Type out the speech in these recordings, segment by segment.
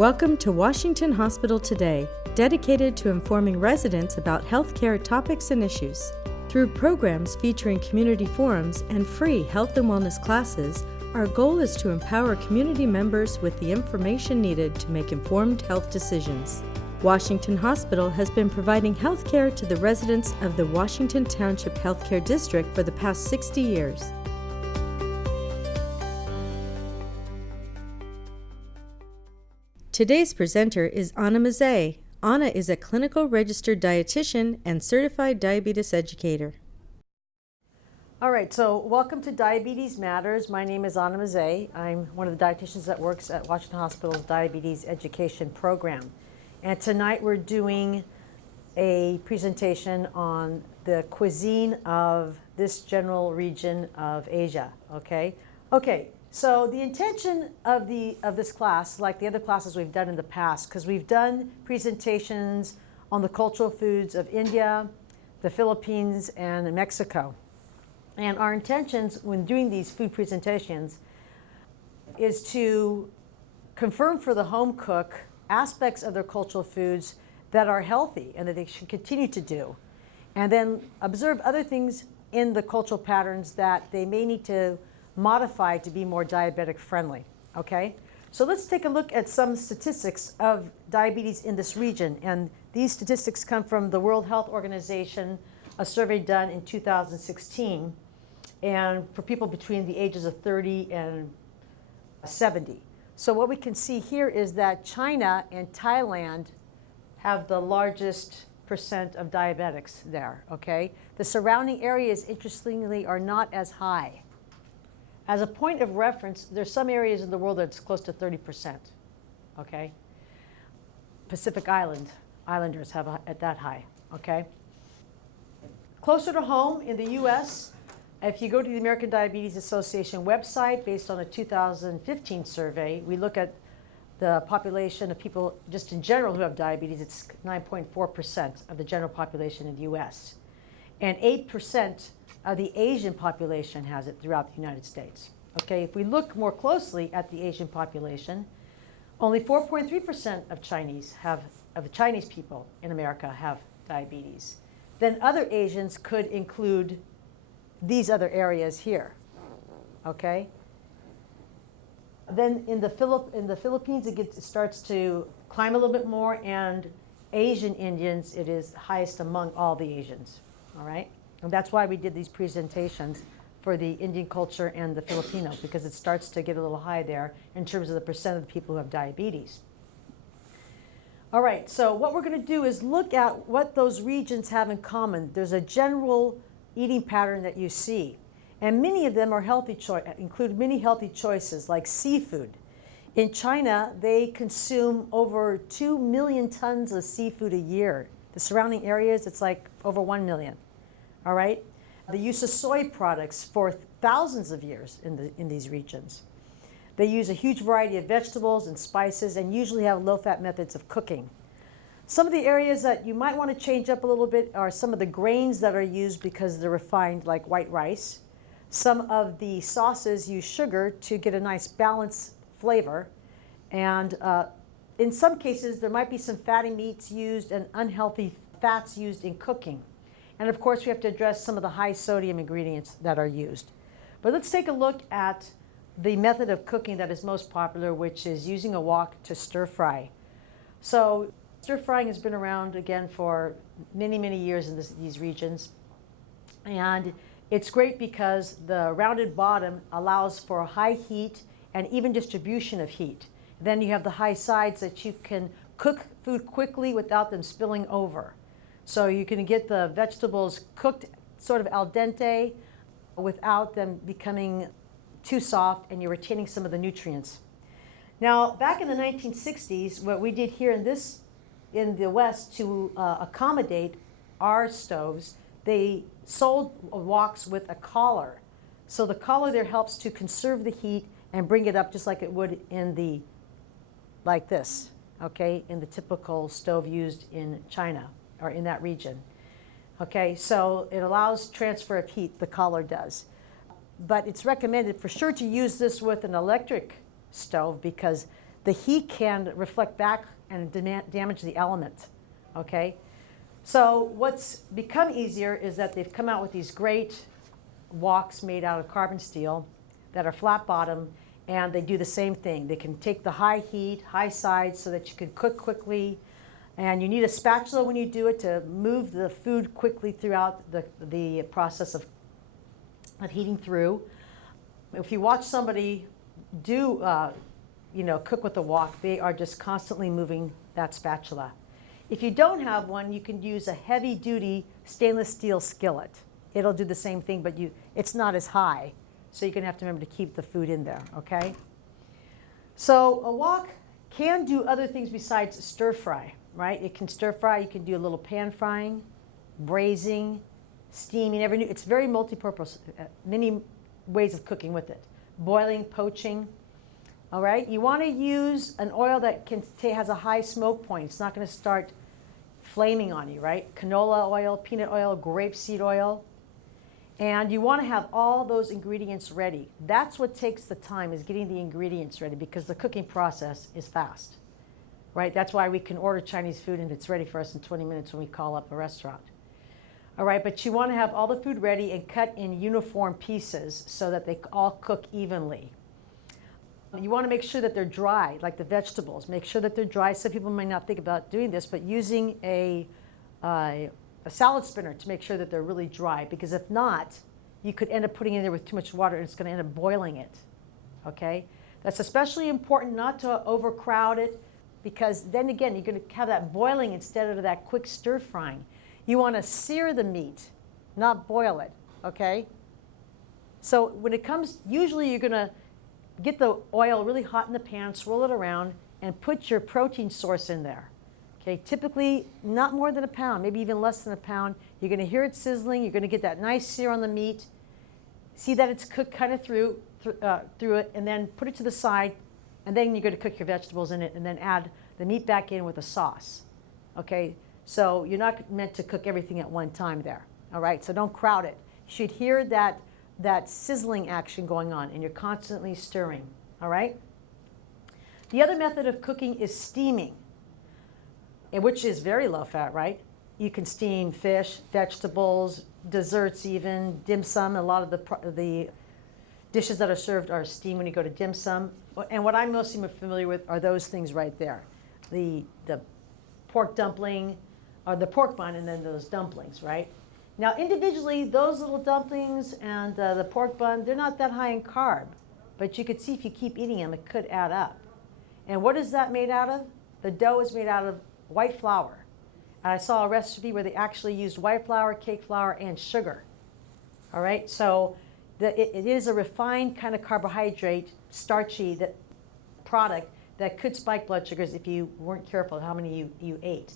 Welcome to Washington Hospital Today, dedicated to informing residents about healthcare topics and issues. Through programs featuring community forums and free health and wellness classes, our goal is to empower community members with the information needed to make informed health decisions. Washington Hospital has been providing health care to the residents of the Washington Township Healthcare District for the past 60 years. Today's presenter is Anna Mazzei. Anna is a clinical registered dietitian and certified diabetes educator. All right, so welcome to Diabetes Matters. My name is Anna Mazzei. I'm one of the dietitians that works at Washington Hospital's Diabetes Education Program. And tonight we're doing a presentation on the cuisine of this general region of Asia, okay? Okay, so the intention of this class, like the other classes we've done in the past, because we've done presentations on the cultural foods of India, the Philippines, and Mexico. And our intentions when doing these food presentations is to confirm for the home cook aspects of their cultural foods that are healthy and that they should continue to do. And then observe other things in the cultural patterns that they may need to modify to be more diabetic friendly, okay? So let's take a look at some statistics of diabetes in this region. And these statistics come from the World Health Organization, a survey done in 2016, and for people between the ages of 30 and 70. So what we can see here is that China and Thailand have the largest percent of diabetics there, okay? The surrounding areas, interestingly, are not as high. As a point of reference, there's some areas in the world that's close to 30%, okay? Pacific Islanders have at that high, okay? Closer to home in the US, if you go to the American Diabetes Association website, based on a 2015 survey, we look at the population of people just in general who have diabetes. It's 9.4% of the general population in the US. And 8% of the Asian population has it throughout the United States. Okay, if we look more closely at the Asian population, only 4.3% of the Chinese people in America have diabetes. Then other Asians could include these other areas here, okay? Then in the Philippines, it starts to climb a little bit more, and Asian Indians, it is highest among all the Asians, all right? And that's why we did these presentations for the Indian culture and the Filipino, because it starts to get a little high there in terms of the percent of the people who have diabetes. All right, so what we're going to do is look at what those regions have in common. There's a general eating pattern that you see, and many of them are include many healthy choices like seafood. In China, they consume over 2 million tons of seafood a year. The surrounding areas, it's like over 1 million. All right? The use of soy products for thousands of years in these regions. They use a huge variety of vegetables and spices and usually have low-fat methods of cooking. Some of the areas that you might want to change up a little bit are some of the grains that are used because they're refined, like white rice. Some of the sauces use sugar to get a nice balanced flavor. And in some cases, there might be some fatty meats used and unhealthy fats used in cooking. And of course, we have to address some of the high sodium ingredients that are used. But let's take a look at the method of cooking that is most popular, which is using a wok to stir fry. So stir frying has been around again for many, many years in these regions. And it's great because the rounded bottom allows for high heat and even distribution of heat. Then you have the high sides that you can cook food quickly without them spilling over. So you can get the vegetables cooked sort of al dente without them becoming too soft, and you're retaining some of the nutrients. Now, back in the 1960s, what we did here in the West to accommodate our stoves, they sold woks with a collar. So the collar there helps to conserve the heat and bring it up just like it would like this, okay, in the typical stove used in China or in that region. Okay, so it allows transfer of heat, the collar does. But it's recommended for sure to use this with an electric stove because the heat can reflect back and damage the element, okay? So what's become easier is that they've come out with these great woks made out of carbon steel that are flat bottom, and they do the same thing. They can take the high heat, high sides so that you can cook quickly, and you need a spatula when you do it to move the food quickly throughout the process of heating through. If you watch somebody do, cook with a wok, they are just constantly moving that spatula. If you don't have one, you can use a heavy-duty stainless steel skillet. It'll do the same thing, but it's not as high, so you're going to have to remember to keep the food in there, okay? So a wok can do other things besides stir fry, right? It can stir fry. You can do a little pan frying, braising, steaming. It's very multi-purpose, many ways of cooking with it. Boiling, poaching. All right, you want to use an oil that has a high smoke point. It's not going to start flaming on you, right? Canola oil, peanut oil, grapeseed oil. And you want to have all those ingredients ready. That's what takes the time, is getting the ingredients ready, because the cooking process is fast, right? That's why we can order Chinese food and it's ready for us in 20 minutes when we call up a restaurant. All right, but you want to have all the food ready and cut in uniform pieces so that they all cook evenly. You want to make sure that they're dry, like the vegetables. Make sure that they're dry. Some people may not think about doing this, but using a salad spinner to make sure that they're really dry, because if not, you could end up putting it in there with too much water and it's going to end up boiling it, okay? That's especially important not to overcrowd it, because then again, you're going to have that boiling instead of that quick stir frying. You want to sear the meat, not boil it, okay? So when it comes, usually you're going to get the oil really hot in the pan, swirl it around, and put your protein source in there. Okay, typically not more than a pound, maybe even less than a pound. You're going to hear it sizzling. You're going to get that nice sear on the meat. See that it's cooked kind of through it, and then put it to the side, and then you're going to cook your vegetables in it, and then add the meat back in with a sauce. Okay, so you're not meant to cook everything at one time there. All right, so don't crowd it. You should hear that sizzling action going on, and you're constantly stirring, all right? The other method of cooking is steaming, which is very low fat, right? You can steam fish, vegetables, desserts even, dim sum. A lot of the dishes that are served are steamed when you go to dim sum. And what I'm mostly familiar with are those things right there. The pork dumpling, or the pork bun, and then those dumplings, right? Now, individually, those little dumplings and the pork bun, they're not that high in carb. But you could see if you keep eating them, it could add up. And what is that made out of? The dough is made out of white flour. And I saw a recipe where they actually used white flour, cake flour, and sugar. All right, so it is a refined kind of carbohydrate, starchy product that could spike blood sugars if you weren't careful how many you ate.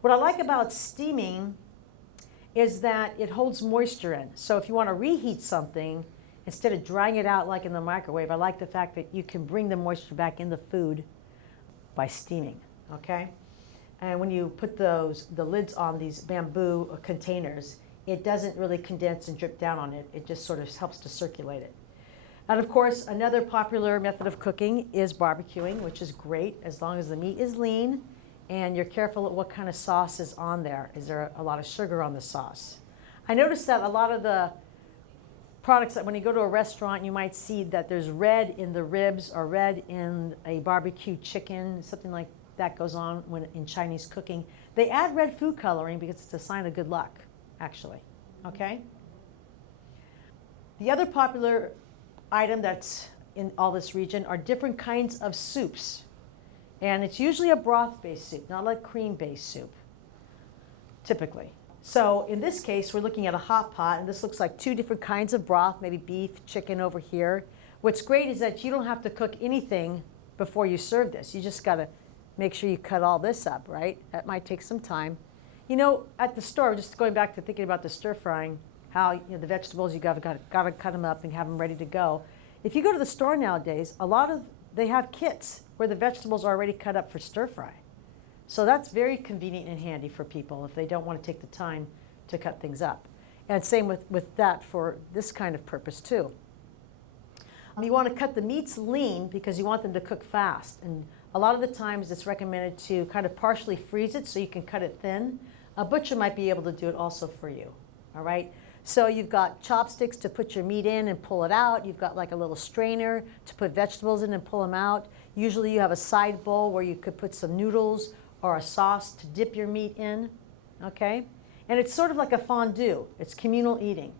What I like about steaming is that it holds moisture in. So if you want to reheat something, instead of drying it out like in the microwave, I like the fact that you can bring the moisture back in the food by steaming, okay? And when you put the lids on these bamboo containers, it doesn't really condense and drip down on it. It just sort of helps to circulate it. And of course, another popular method of cooking is barbecuing, which is great as long as the meat is lean and you're careful at what kind of sauce is on there. Is there a lot of sugar on the sauce? I noticed that a lot of the products that when you go to a restaurant, you might see that there's red in the ribs or red in a barbecue chicken, something like that goes on when in Chinese cooking. They add red food coloring because it's a sign of good luck, actually, okay? The other popular item that's in all this region are different kinds of soups. And it's usually a broth-based soup, not like cream-based soup, typically. So in this case, we're looking at a hot pot, and this looks like two different kinds of broth, maybe beef, chicken over here. What's great is that you don't have to cook anything before you serve this. You just got to make sure you cut all this up, right? That might take some time. You know, at the store, just going back to thinking about the stir frying, how the vegetables, you got to cut them up and have them ready to go. If you go to the store nowadays, they have kits where the vegetables are already cut up for stir fry. So that's very convenient and handy for people if they don't want to take the time to cut things up. And same with that for this kind of purpose too. You want to cut the meats lean because you want them to cook fast. And a lot of the times it's recommended to kind of partially freeze it so you can cut it thin. A butcher might be able to do it also for you. All right? So you've got chopsticks to put your meat in and pull it out. You've got like a little strainer to put vegetables in and pull them out. Usually you have a side bowl where you could put some noodles or a sauce to dip your meat in. Okay? And it's sort of like a fondue. It's communal eating.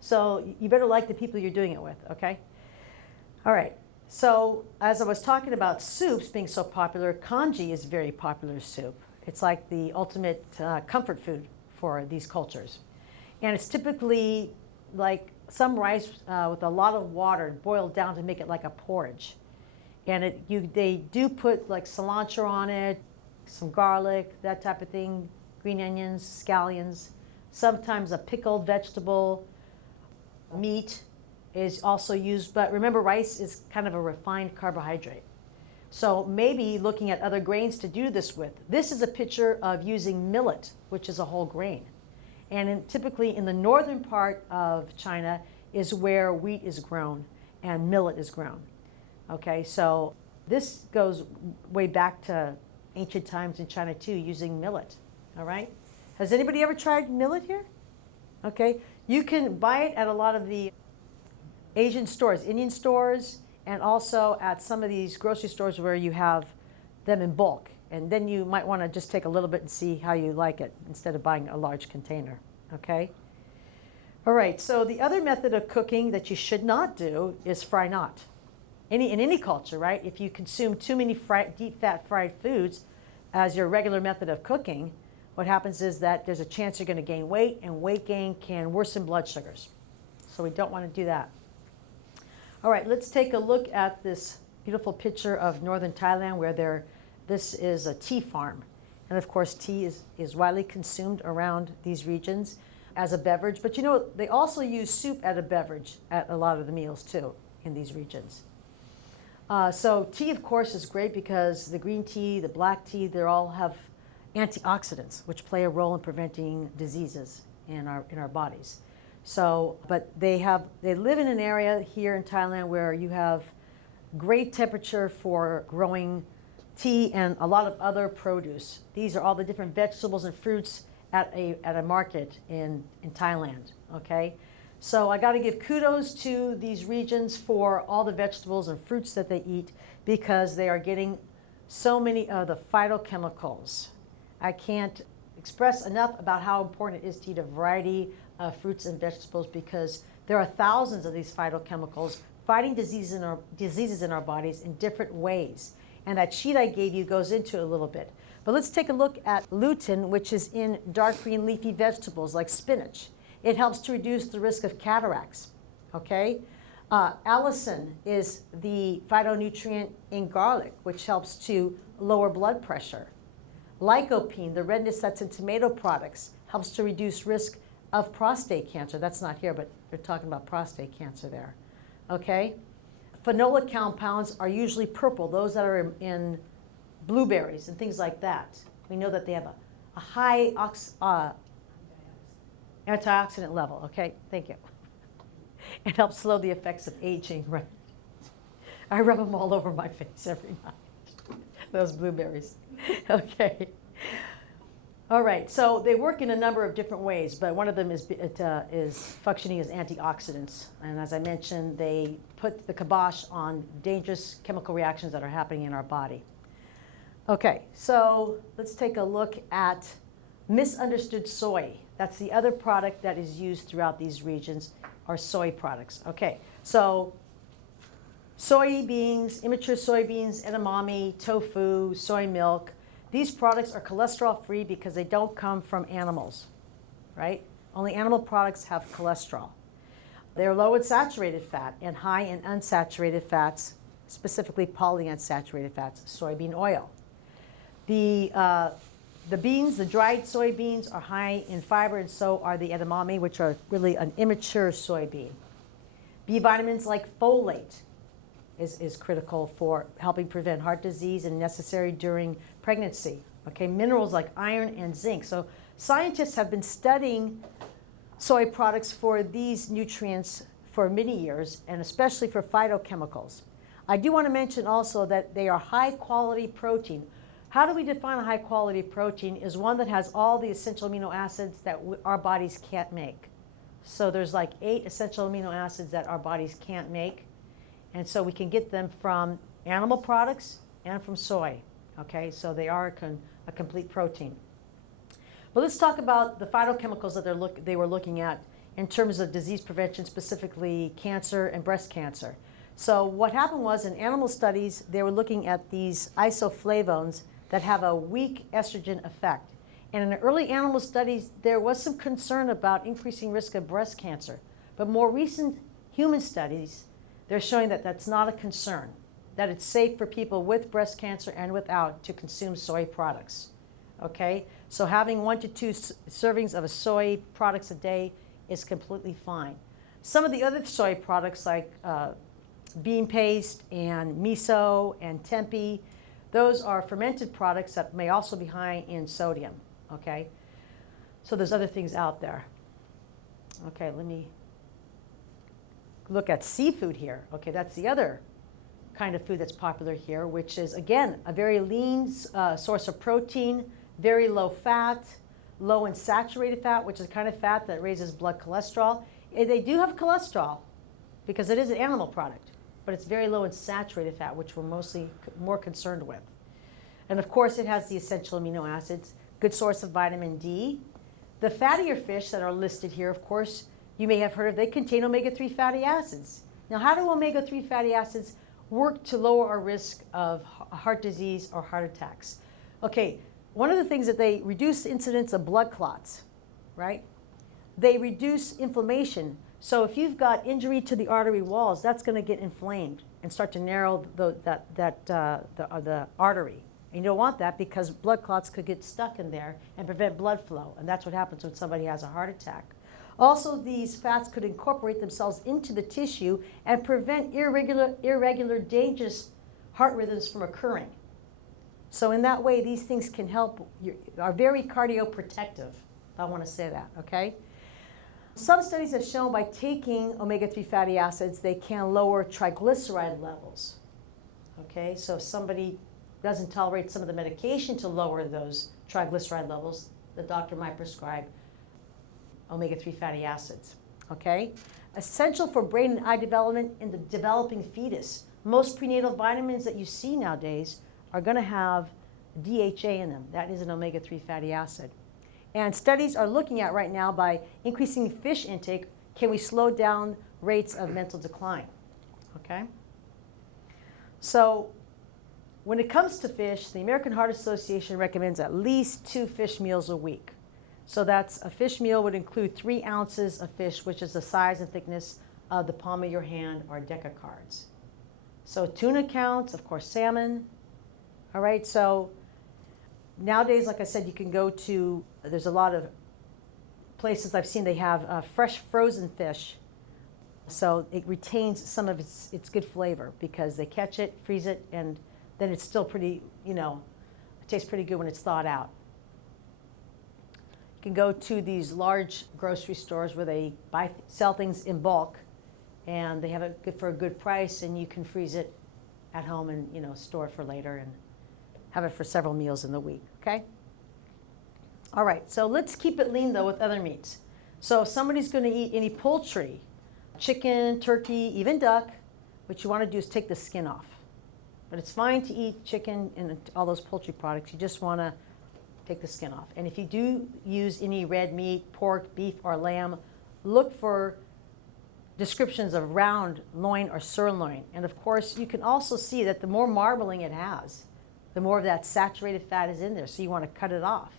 So you better like the people you're doing it with, okay? All right. So as I was talking about soups being so popular, congee is a very popular soup. It's like the ultimate comfort food for these cultures. And it's typically like some rice with a lot of water boiled down to make it like a porridge. And they do put like cilantro on it, some garlic, that type of thing, green onions, scallions, sometimes a pickled vegetable. Meat is also used, but remember, rice is kind of a refined carbohydrate. So maybe looking at other grains to do this with. This is a picture of using millet, which is a whole grain. And typically in the northern part of China is where wheat is grown and millet is grown. Okay, so this goes way back to ancient times in China too, using millet. All right? Has anybody ever tried millet here? Okay, you can buy it at a lot of the Asian stores, Indian stores, and also at some of these grocery stores where you have them in bulk. And then you might want to just take a little bit and see how you like it instead of buying a large container, okay? All right, so the other method of cooking that you should not do is fry not. In any culture, right? If you consume too many deep fat fried foods as your regular method of cooking, what happens is that there's a chance you're going to gain weight, and weight gain can worsen blood sugars. So we don't want to do that. All right, let's take a look at this beautiful picture of northern Thailand where this is a tea farm. And of course, tea is widely consumed around these regions as a beverage. But you know, they also use soup as a beverage at a lot of the meals too in these regions. So tea, of course, is great because the green tea, the black tea, they all have antioxidants, which play a role in preventing diseases in our bodies. So, but they live in an area here in Thailand where you have great temperature for growing tea and a lot of other produce. These are all the different vegetables and fruits at a market in Thailand, okay? So I got to give kudos to these regions for all the vegetables and fruits that they eat because they are getting so many of the phytochemicals. I can't express enough about how important it is to eat a variety of fruits and vegetables because there are thousands of these phytochemicals fighting diseases in our bodies in different ways. And that sheet I gave you goes into it a little bit. But let's take a look at lutein, which is in dark green leafy vegetables like spinach. It helps to reduce the risk of cataracts, okay? Allicin is the phytonutrient in garlic, which helps to lower blood pressure. Lycopene, the redness that's in tomato products, helps to reduce risk of prostate cancer. That's not here, but they're talking about prostate cancer there, okay? Phenolic compounds are usually purple, those that are in blueberries and things like that. We know that they have a high antioxidant level, okay? Thank you. It helps slow the effects of aging, right? I rub them all over my face every night, those blueberries. Okay. All right, so they work in a number of different ways, but one of them is functioning as antioxidants. And as I mentioned, they put the kibosh on dangerous chemical reactions that are happening in our body. Okay, so let's take a look at misunderstood soy. That's the other product that is used throughout these regions, are soy products. Okay, so soybeans, immature soybeans, edamame, tofu, soy milk. These products are cholesterol-free because they don't come from animals, right? Only animal products have cholesterol. They're low in saturated fat and high in unsaturated fats, specifically polyunsaturated fats, soybean oil. The beans, the dried soybeans, are high in fiber, and so are the edamame, which are really an immature soybean. B vitamins like folate is critical for helping prevent heart disease and necessary during pregnancy. Okay, minerals like iron and zinc. So scientists have been studying soy products for these nutrients for many years, and especially for phytochemicals. I do want to mention also that they are high quality protein. How do we define a high quality protein? Is one that has all the essential amino acids that our bodies can't make. So there's like 8 essential amino acids that our bodies can't make. And so we can get them from animal products and from soy. Okay, so they are a complete protein. But let's talk about the phytochemicals that they were looking at in terms of disease prevention, specifically cancer and breast cancer. So what happened was in animal studies, they were looking at these isoflavones that have a weak estrogen effect. And in the early animal studies, there was some concern about increasing risk of breast cancer. But more recent human studies, they're showing that that's not a concern, that it's safe for people with breast cancer and without to consume soy products. Okay? So having 1 to 2 servings of a soy products a day is completely fine. Some of the other soy products like bean paste and miso and tempeh, those are fermented products that may also be high in sodium. Okay, so there's other things out there. Okay, let me look at seafood here. Okay, that's the other kind of food that's popular here, which is, again, a very lean source of protein, very low fat, low in saturated fat, which is the kind of fat that raises blood cholesterol. They do have cholesterol because it is an animal product, but it's very low in saturated fat, which we're mostly more concerned with. And of course, it has the essential amino acids, good source of vitamin D. The fattier fish that are listed here, of course, you may have heard of, they contain omega-3 fatty acids. Now, how do omega-3 fatty acids work to lower our risk of heart disease or heart attacks? Okay, one of the things that they reduce the incidence of blood clots, right? They reduce inflammation. So if you've got injury to the artery walls, that's going to get inflamed and start to narrow the artery. And you don't want that because blood clots could get stuck in there and prevent blood flow. And that's what happens when somebody has a heart attack. Also, these fats could incorporate themselves into the tissue and prevent irregular, dangerous heart rhythms from occurring. So in that way, these things can help, are very cardioprotective, if I want to say that, okay? Some studies have shown by taking omega-3 fatty acids, they can lower triglyceride levels. Okay, so if somebody doesn't tolerate some of the medication to lower those triglyceride levels, the doctor might prescribe omega-3 fatty acids. Okay, essential for brain and eye development in the developing fetus. Most prenatal vitamins that you see nowadays are going to have DHA in them. That is an omega-3 fatty acid. And studies are looking at right now by increasing fish intake, can we slow down rates of mental decline? Okay? So when it comes to fish, the American Heart Association recommends at least 2 fish meals a week. So that's a fish meal would include 3 ounces of fish, which is the size and thickness of the palm of your hand or decacards. So tuna counts, of course, salmon. All right, so nowadays, like I said, you can go to, there's a lot of places I've seen they have fresh frozen fish. So it retains some of its good flavor because they catch it, freeze it, and then it's still pretty, it tastes pretty good when it's thawed out. You can go to these large grocery stores where they sell things in bulk, and they have it good for a good price, and you can freeze it at home and store it for later and have it for several meals in the week. Okay. All right. So let's keep it lean though with other meats. So if somebody's going to eat any poultry, chicken, turkey, even duck, what you want to do is take the skin off. But it's fine to eat chicken and all those poultry products. You just want to take the skin off. And if you do use any red meat, pork, beef, or lamb, look for descriptions of round loin or sirloin. And of course, you can also see that the more marbling it has, the more of that saturated fat is in there. So you want to cut it off.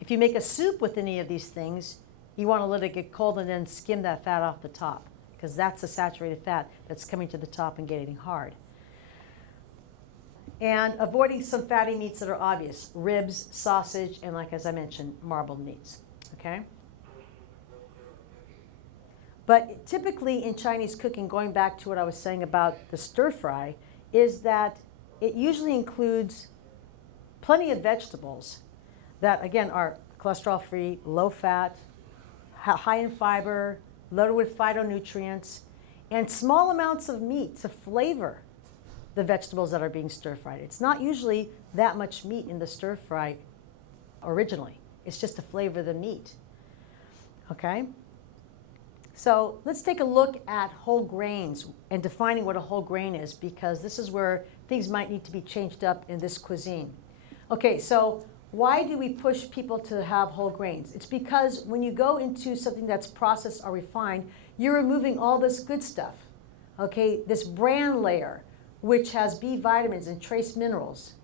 If you make a soup with any of these things, you want to let it get cold and then skim that fat off the top, because that's the saturated fat that's coming to the top and getting hard. And avoiding some fatty meats that are obvious, ribs, sausage, and as I mentioned, marbled meats, okay? But typically in Chinese cooking, going back to what I was saying about the stir fry, is that it usually includes plenty of vegetables that, again, are cholesterol-free, low-fat, high in fiber, loaded with phytonutrients. and small amounts of meat to flavor the vegetables that are being stir-fried. It's not usually that much meat in the stir-fry originally. It's just to flavor the meat. Okay? So let's take a look at whole grains and defining what a whole grain is, because this is where things might need to be changed up in this cuisine. Okay, so why do we push people to have whole grains? It's because when you go into something that's processed or refined, you're removing all this good stuff. Okay, this bran layer, which has B vitamins and trace minerals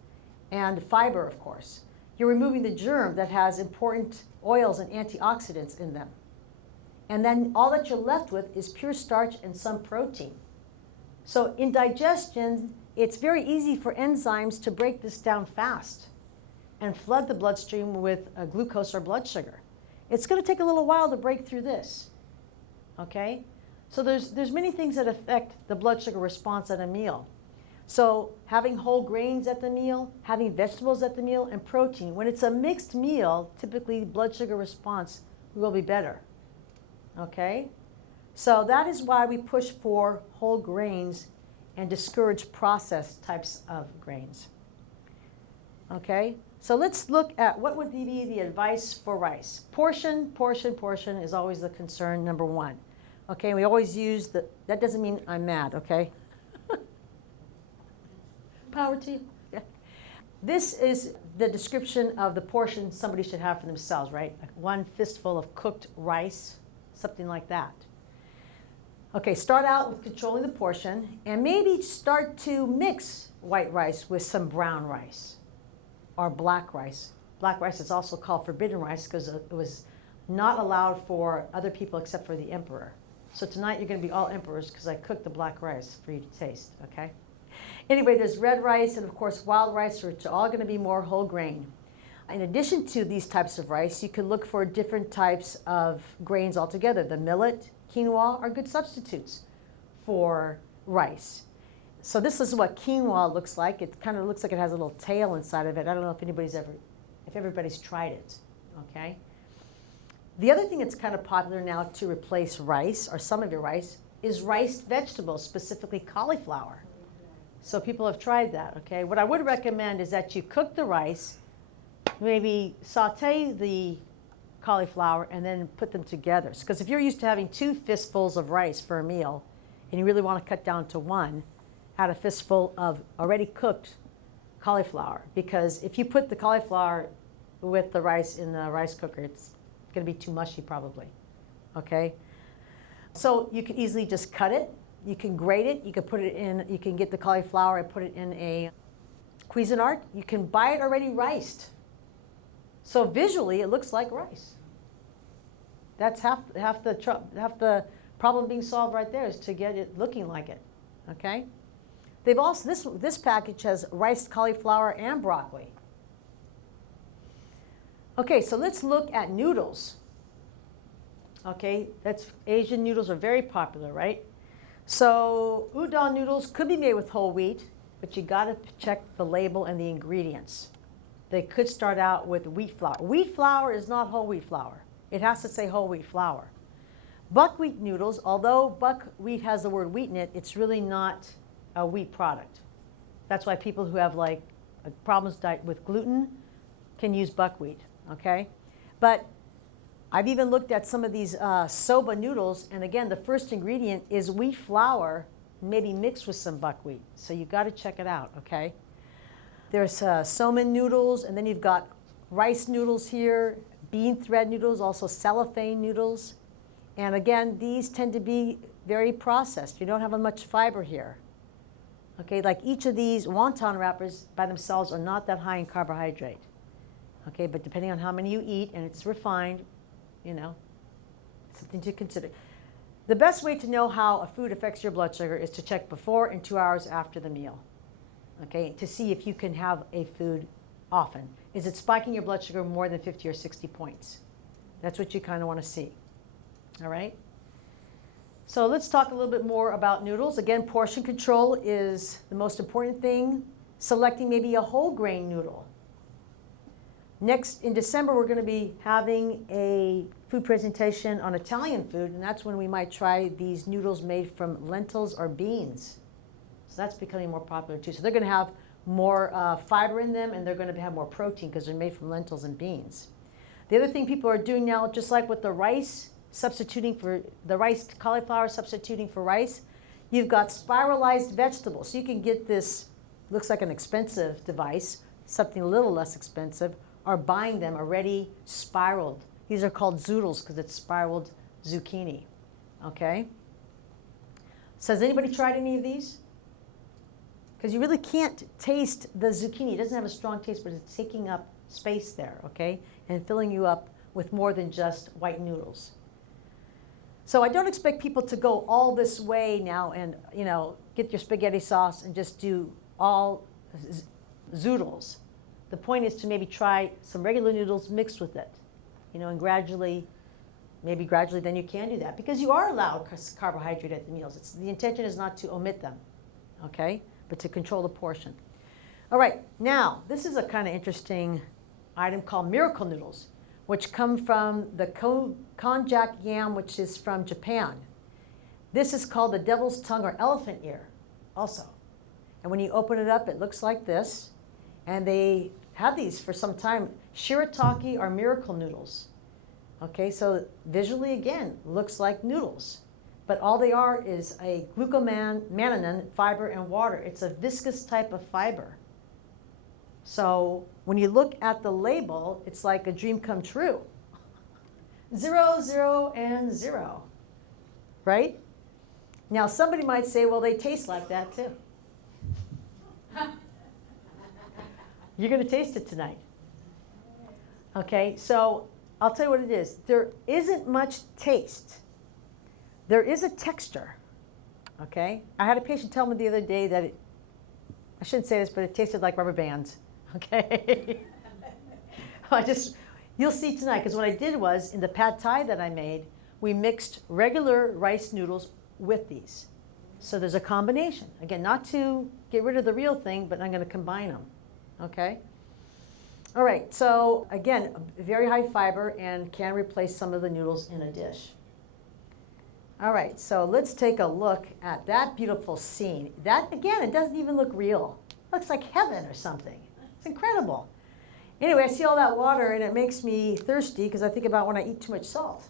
and fiber, of course. You're removing the germ that has important oils and antioxidants in them. And then all that you're left with is pure starch and some protein. So in digestion, it's very easy for enzymes to break this down fast and flood the bloodstream with glucose or blood sugar. It's going to take a little while to break through this. Okay? So there's many things that affect the blood sugar response at a meal. So having whole grains at the meal, having vegetables at the meal, and protein. When it's a mixed meal, typically blood sugar response will be better. Okay? So that is why we push for whole grains and discourage processed types of grains. Okay? So let's look at what would be the advice for rice. Portion is always the concern number one. Okay, we always use that doesn't mean I'm mad, okay? Power to you. Yeah. This is the description of the portion somebody should have for themselves, right? Like 1 fistful of cooked rice, something like that. Okay, start out with controlling the portion and maybe start to mix white rice with some brown rice or black rice. Black rice is also called forbidden rice because it was not allowed for other people except for the emperor. So tonight you're going to be all emperors because I cooked the black rice for you to taste, okay? Anyway, there's red rice and of course wild rice, which are all going to be more whole grain. In addition to these types of rice, you can look for different types of grains altogether. The millet, quinoa are good substitutes for rice. So this is what quinoa looks like. It kind of looks like it has a little tail inside of it. I don't know if everybody's tried it, okay? The other thing that's kind of popular now to replace rice, or some of your rice, is riced vegetables, specifically cauliflower. So people have tried that, okay? What I would recommend is that you cook the rice, maybe saute the cauliflower, and then put them together. Because if you're used to having 2 fistfuls of rice for a meal, and you really want to cut down to 1, add a fistful of already cooked cauliflower. Because if you put the cauliflower with the rice in the rice cooker, it's going to be too mushy probably, okay? So you can easily just cut it. You can grate it. You can put it in, you can get the cauliflower and put it in a Cuisinart. You can buy it already riced. So visually, it looks like rice. That's half the problem being solved right there, is to get it looking like it, okay? They've also, this package has riced cauliflower and broccoli. Okay, so let's look at noodles. Okay, Asian noodles are very popular, right? So udon noodles could be made with whole wheat, but you gotta check the label and the ingredients. They could start out with wheat flour. Wheat flour is not whole wheat flour. It has to say whole wheat flour. Buckwheat noodles, although buckwheat has the word wheat in it, it's really not a wheat product. That's why people who have like problems with gluten can use buckwheat, okay? But I've even looked at some of these soba noodles, and again, the first ingredient is wheat flour, maybe mixed with some buckwheat. So you got to check it out, okay? There's somen noodles, and then you've got rice noodles here, bean thread noodles, also cellophane noodles. And again, these tend to be very processed. You don't have much fiber here. Okay, like each of these wonton wrappers by themselves are not that high in carbohydrate. Okay, but depending on how many you eat, and it's refined, you know, something to consider. The best way to know how a food affects your blood sugar is to check before and 2 hours after the meal, okay, to see if you can have a food often. Is it spiking your blood sugar more than 50 or 60 points? That's what you kind of want to see, all right? So let's talk a little bit more about noodles. Again, portion control is the most important thing. Selecting maybe a whole grain noodle. Next, in December, we're going to be having a food presentation on Italian food, and that's when we might try these noodles made from lentils or beans. So that's becoming more popular too. So they're going to have more fiber in them, and they're going to have more protein because they're made from lentils and beans. The other thing people are doing now, just like with the rice, substituting for the rice, cauliflower substituting for rice, you've got spiralized vegetables. So you can get this, looks like an expensive device, something a little less expensive, or buying them already spiraled. These are called zoodles because it's spiraled zucchini, okay? So has anybody tried any of these? Because you really can't taste the zucchini. It doesn't have a strong taste, but it's taking up space there, okay? And filling you up with more than just white noodles. So I don't expect people to go all this way now and, you know, get your spaghetti sauce and just do all zoodles. The point is to maybe try some regular noodles mixed with it, you know, and gradually, maybe gradually then you can do that. Because you are allowed carbohydrate at the meals. The intention is not to omit them, okay, but to control the portion. All right, now, this is a kind of interesting item called miracle noodles, which come from the Congee yam, which is from Japan. This is called the devil's tongue or elephant ear also. And when you open it up, it looks like this. And they had these for some time. Shirataki are miracle noodles. Okay, so visually, again, looks like noodles. But all they are is a glucomannan, fiber, and water. It's a viscous type of fiber. So when you look at the label, it's like a dream come true. 0, 0, and 0, right? Now somebody might say, well, they taste like that too. You're going to taste it tonight. Okay, so I'll tell you what it is. There isn't much taste. There is a texture, okay? I had a patient tell me the other day that I shouldn't say this, but it tasted like rubber bands, okay? You'll see tonight, because what I did was, in the pad thai that I made, we mixed regular rice noodles with these. So there's a combination. Again, not to get rid of the real thing, but I'm going to combine them, okay? All right, so again, very high fiber and can replace some of the noodles in a dish. All right, so let's take a look at that beautiful scene. That, again, it doesn't even look real. It looks like heaven or something. It's incredible. Anyway, I see all that water and it makes me thirsty because I think about when I eat too much salt.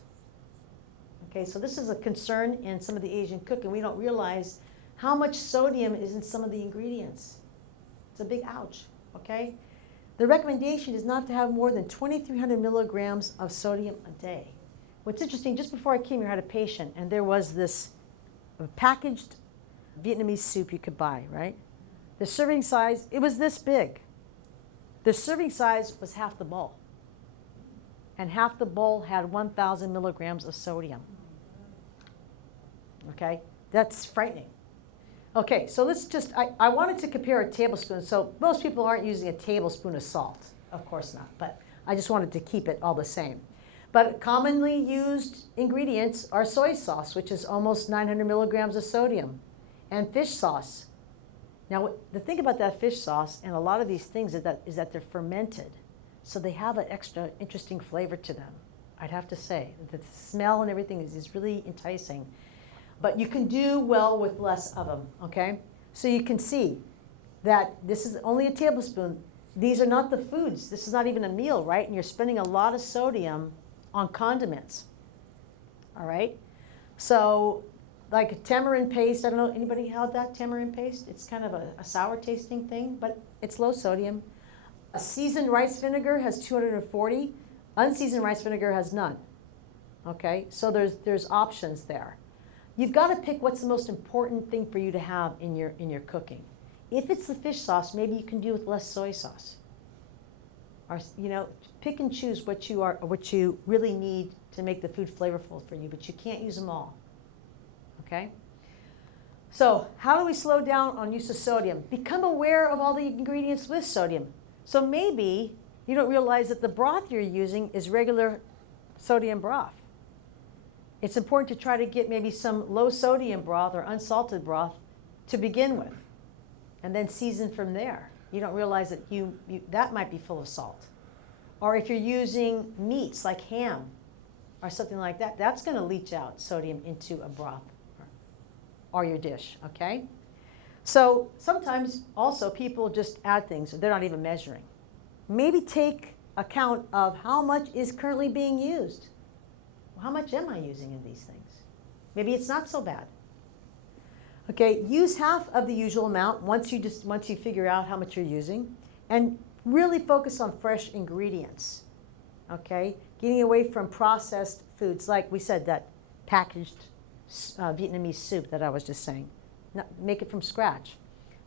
Okay, so this is a concern in some of the Asian cooking. We don't realize how much sodium is in some of the ingredients. It's a big ouch, okay? The recommendation is not to have more than 2,300 milligrams of sodium a day. What's interesting, just before I came here, I had a patient, and there was this packaged Vietnamese soup you could buy, right? The serving size, it was this big. The serving size was half the bowl. And half the bowl had 1,000 milligrams of sodium. Okay, that's frightening. Okay, so let's just, I wanted to compare a tablespoon. So most people aren't using a tablespoon of salt. Of course not, but I just wanted to keep it all the same. But commonly used ingredients are soy sauce, which is almost 900 milligrams of sodium, and fish sauce. Now, the thing about that fish sauce and a lot of these things is that they're fermented. So they have an extra interesting flavor to them, I'd have to say. The smell and everything is really enticing. But you can do well with less of them, okay? So you can see that this is only a tablespoon. These are not the foods. This is not even a meal, right? And you're spending a lot of sodium on condiments, all right? So like tamarind paste, I don't know, anybody had that tamarind paste? It's kind of a sour tasting thing, but it's low sodium. A seasoned rice vinegar has 240. Unseasoned rice vinegar has none, okay? So there's options there. You've got to pick what's the most important thing for you to have in your cooking. If it's the fish sauce, maybe you can do with less soy sauce. Or, you know, pick and choose what you really need to make the food flavorful for you, but you can't use them all. Okay? So, how do we slow down on use of sodium? Become aware of all the ingredients with sodium. So maybe you don't realize that the broth you're using is regular sodium broth. It's important to try to get maybe some low sodium broth or unsalted broth to begin with, and then season from there. You don't realize that that might be full of salt. Or if you're using meats like ham or something like that, that's going to leach out sodium into a broth or your dish, okay? So sometimes also people just add things they're not even measuring. Maybe take account of how much is currently being used. How much am I using in these things? Maybe it's not so bad. Okay, use half of the usual amount once you figure out how much you're using, and really focus on fresh ingredients. Okay, getting away from processed foods, like we said, that packaged Vietnamese soup that I was just saying. Make it from scratch.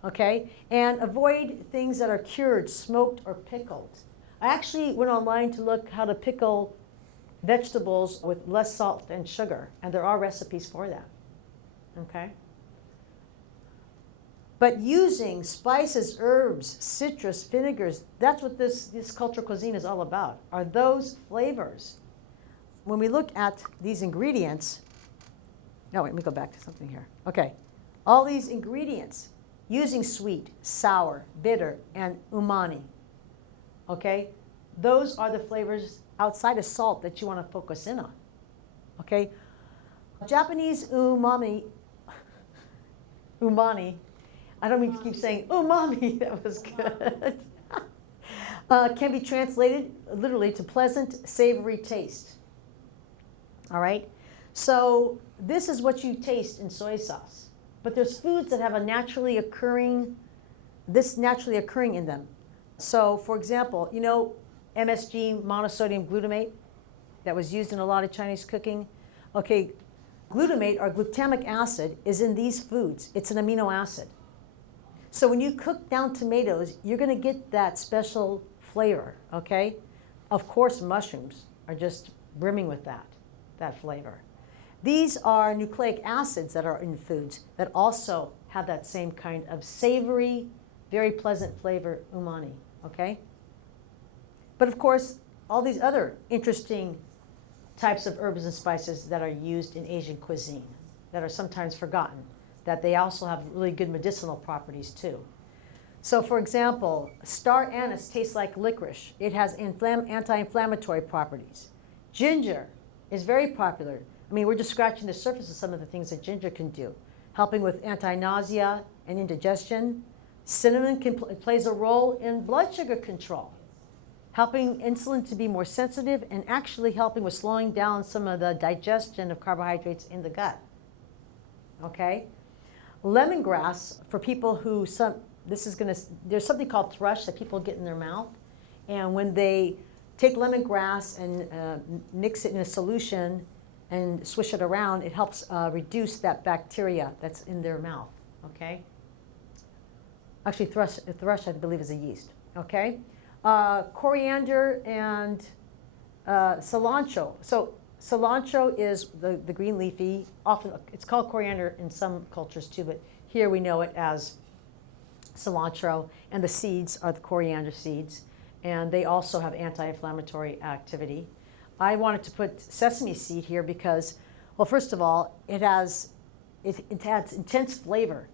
Okay, and avoid things that are cured, smoked, or pickled. I actually went online to look how to pickle vegetables with less salt and sugar, and there are recipes for that. Okay. But using spices, herbs, citrus, vinegars, that's what this cultural cuisine is all about, are those flavors. When we look at these ingredients, no, wait, let me go back to something here. Okay, all these ingredients, using sweet, sour, bitter, and umani, okay? Those are the flavors outside of salt that you want to focus in on, okay? Japanese umani, I don't mean to keep saying umami, that was good. Can be translated literally to pleasant, savory taste. All right? So this is what you taste in soy sauce. But there's foods that have a naturally occurring in them. So for example, you know MSG, monosodium glutamate, that was used in a lot of Chinese cooking? Okay, glutamate or glutamic acid is in these foods. It's an amino acid. So when you cook down tomatoes, you're going to get that special flavor, okay? Of course, mushrooms are just brimming with that flavor. These are nucleic acids that are in foods that also have that same kind of savory, very pleasant flavor, umami, okay? But of course, all these other interesting types of herbs and spices that are used in Asian cuisine that are sometimes forgotten, that they also have really good medicinal properties too. So for example, star anise tastes like licorice. It has anti-inflammatory properties. Ginger is very popular. I mean, we're just scratching the surface of some of the things that ginger can do, helping with anti-nausea and indigestion. Cinnamon plays a role in blood sugar control, helping insulin to be more sensitive and actually helping with slowing down some of the digestion of carbohydrates in the gut. Okay? Lemongrass, for people who, there's something called thrush that people get in their mouth. And when they take lemongrass and mix it in a solution and swish it around, it helps reduce that bacteria that's in their mouth, okay? Actually, thrush, I believe, is a yeast, okay? Coriander and cilantro. So cilantro is the green leafy, often it's called coriander in some cultures too, but here we know it as cilantro, and the seeds are the coriander seeds, and they also have anti-inflammatory activity. I wanted to put sesame seed here because, well, first of all, it adds intense flavor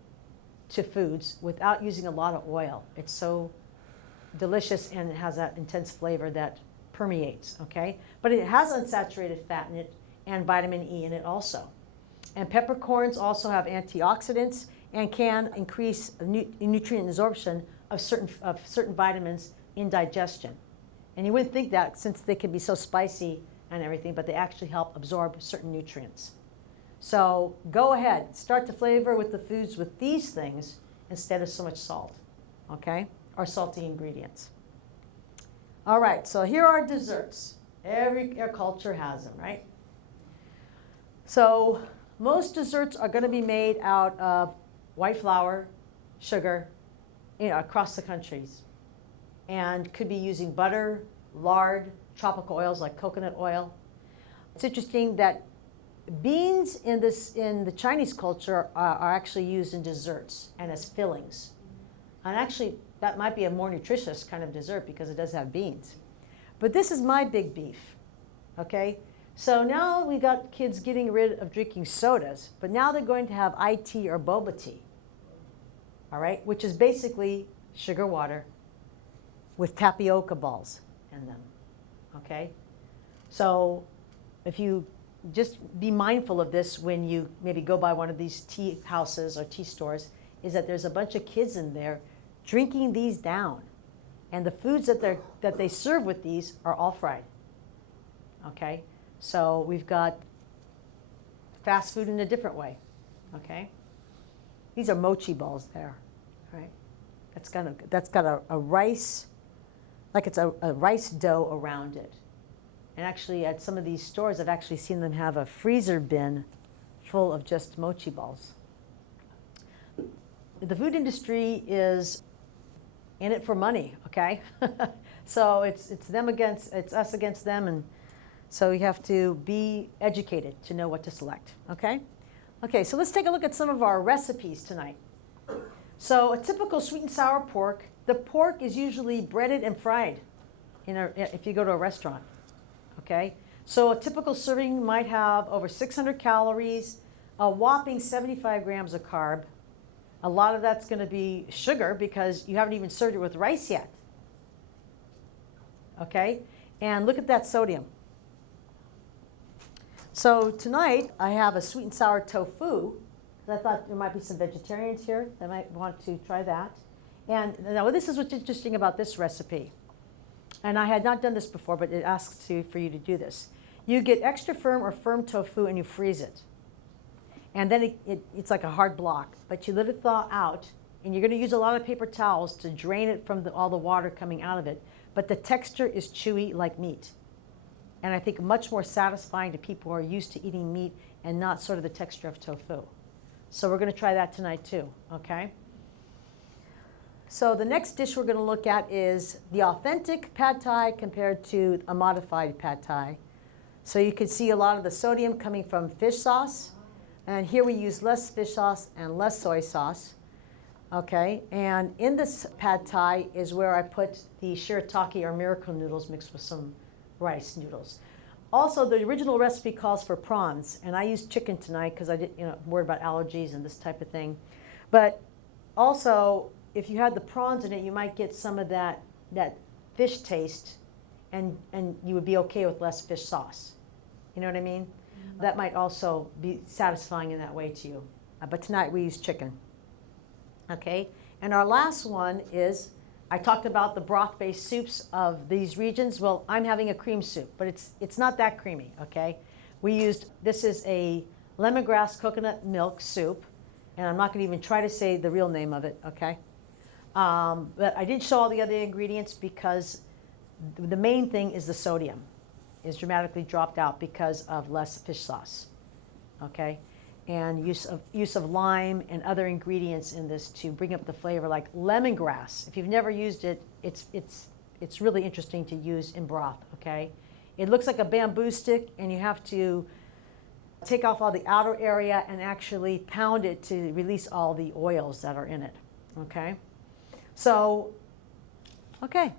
to foods without using a lot of oil. It's so delicious and it has that intense flavor that permeates, okay? But it has unsaturated fat in it and vitamin E in it also. And peppercorns also have antioxidants and can increase nutrient absorption of certain vitamins in digestion. And you wouldn't think that since they can be so spicy and everything, but they actually help absorb certain nutrients. So go ahead, start to flavor with the foods with these things instead of so much salt, okay? Or salty ingredients. All right, so here are desserts. Every culture has them, right? So most desserts are going to be made out of white flour, sugar, across the countries. And could be using butter, lard, tropical oils like coconut oil. It's interesting that beans in the Chinese culture are actually used in desserts and as fillings. And actually, that might be a more nutritious kind of dessert because it does have beans. But this is my big beef, okay? So now we got kids getting rid of drinking sodas, but now they're going to have IT or boba tea, all right? Which is basically sugar water with tapioca balls in them, okay? So if you just be mindful of this when you maybe go by one of these tea houses or tea stores, is that there's a bunch of kids in there drinking these down. And the foods that they serve with these are all fried, okay? So we've got fast food in a different way, okay? These are mochi balls there, right? That's got a rice, like it's a rice dough around it. And actually at some of these stores, I've actually seen them have a freezer bin full of just mochi balls. The food industry is in it for money, okay? So it's us against them, and so you have to be educated to know what to select, okay? Okay, so let's take a look at some of our recipes tonight. So a typical sweet and sour pork, the pork is usually breaded and fried if you go to a restaurant, okay? So a typical serving might have over 600 calories, a whopping 75 grams of carb. A lot of that's going to be sugar because you haven't even served it with rice yet, okay? And look at that sodium. So tonight I have a sweet and sour tofu. I thought there might be some vegetarians here that might want to try that. And now this is what's interesting about this recipe. And I had not done this before, but it asks for you to do this. You get extra firm or firm tofu and you freeze it. And then it's like a hard block, but you let it thaw out, and you're going to use a lot of paper towels to drain it from all the water coming out of it. But the texture is chewy like meat. And I think much more satisfying to people who are used to eating meat and not sort of the texture of tofu. So we're going to try that tonight too, okay? So the next dish we're going to look at is the authentic pad thai compared to a modified pad thai. So you can see a lot of the sodium coming from fish sauce. And here we use less fish sauce and less soy sauce, okay? And in this pad thai is where I put the shirataki or miracle noodles mixed with some rice noodles. Also, the original recipe calls for prawns, and I used chicken tonight because I didn't, worried about allergies and this type of thing. But also, if you had the prawns in it, you might get some of that fish taste, and you would be okay with less fish sauce. You know what I mean? That might also be satisfying in that way to you. But tonight we use chicken. Okay? And our last one is, I talked about the broth-based soups of these regions. Well, I'm having a cream soup, but it's not that creamy, okay? This is a lemongrass coconut milk soup, and I'm not going to even try to say the real name of it, okay? But I didn't show all the other ingredients because the main thing is the sodium is dramatically dropped out because of less fish sauce, okay? And use of lime and other ingredients in this to bring up the flavor, like lemongrass. If you've never used it, it's really interesting to use in broth, okay? It looks like a bamboo stick, and you have to take off all the outer area and actually pound it to release all the oils that are in it, okay? So, okay.